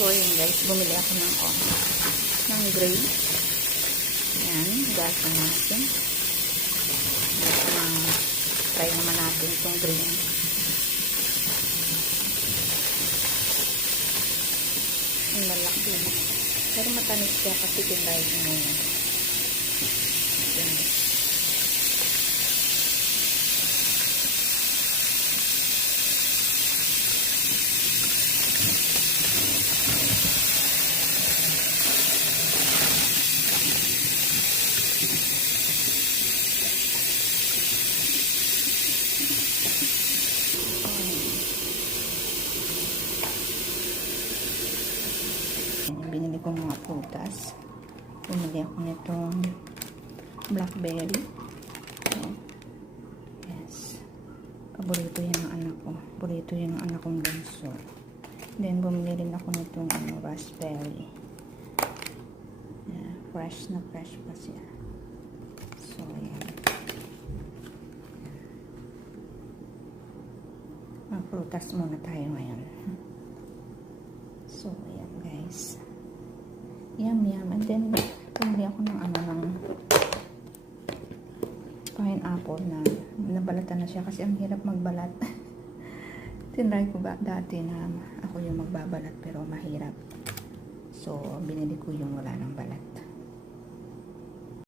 So, ayun guys, bumili ako ng grape. Ayan, gasa natin. Try naman natin itong green. Ang malaki. Pero matamis siya kasi tindahin mo ngayon. Ayan. Binili ko mga prutas. Bumili ako nitong blackberry. Yes. Paborito yan ng anak ko. Paborito yan ng anak kong bunso. Then, bumili rin ako nitong raspberry. Yeah, fresh na fresh pa siya. So, yan. Mga prutas muna tayo ngayon. So, yan guys. Yum. And then, bumili ako ng pineapple na nabalatan na siya kasi ang hirap magbalat. Tinry ko ba dati na ako yung magbabalat pero mahirap. So, binili ko yung wala ng balat.